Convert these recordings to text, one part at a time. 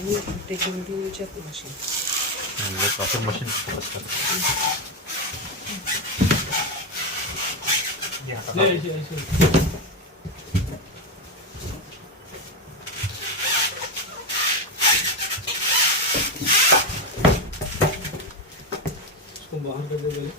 आणि टेक्नॉलॉजीच्या machine. Proper machine असतात. इसको बाहर कर दे पहले.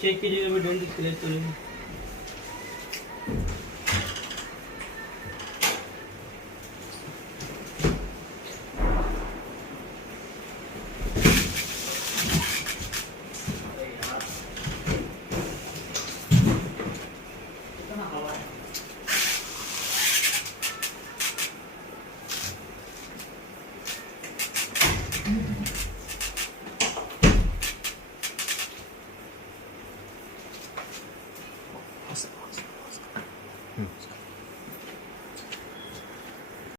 चेक कीजिएगा, डेंट क्लियर करेंगे.